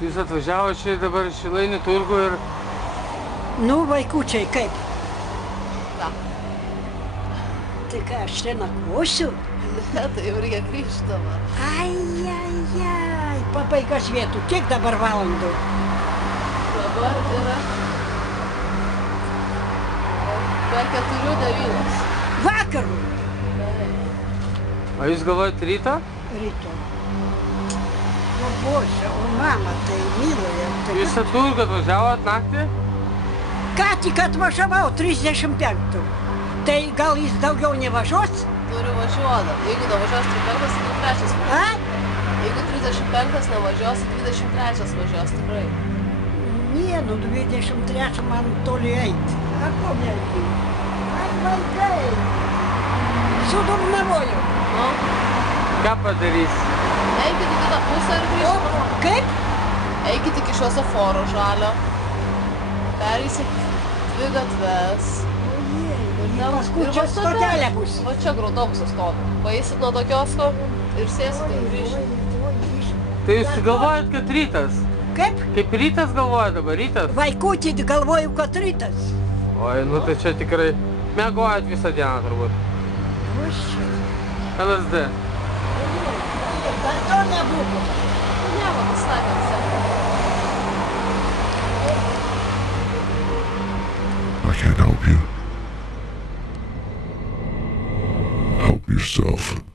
Tai jūs atvažiavo čia dabar į Šilainių turgų ir... Nu, vaikučiai, kaip? Ką? Tai ką, aš čia nakvosiu? Ne, tai jau reikia grįžti dabar. Ai, pabaigas vietų. Kiek dabar valandų? Dabar yra... Be 4:09. Vakarų? O jūs galvojat ryto? Ryto. O Bože, o mama, tai myloja. Jūs į turgą atvažiavot naktį? Ką tik atvažiavau 35. Tai gal jis daugiau nevažiuos? Turi važiuoti. Jeigu nevažiuos 35, tai 23 važiuos. A? Jeigu 35 nevažiuos, 23 važiuos tikrai. Nie, nu 23 man toli eit. A ko melgi? Ai, vaikai! Sudumnavoju. Nu, Ką padarys? eikit į kitą pusę ir O, grįžti namo. kaip? Eikit iki šviesoforo žalio. Pereisit 2 gatves. Ir paskui čia stotelė bus. Va čia kur autobusas stovi. Paeisit nuo to kiosko ir sėsit ir grįžit. Tai jūs galvojat, kad rytas? Kaip? Kaip rytas galvojat dabar, rytas? Vaikutį galvoju, kad rytas. Oi, nu tai čia tikrai... Miegojat visą dieną turbūt. Ošia. LSD. Dar to nebuvo. Ne, va, pasakėm, sekam. I can't help you. Help yourself.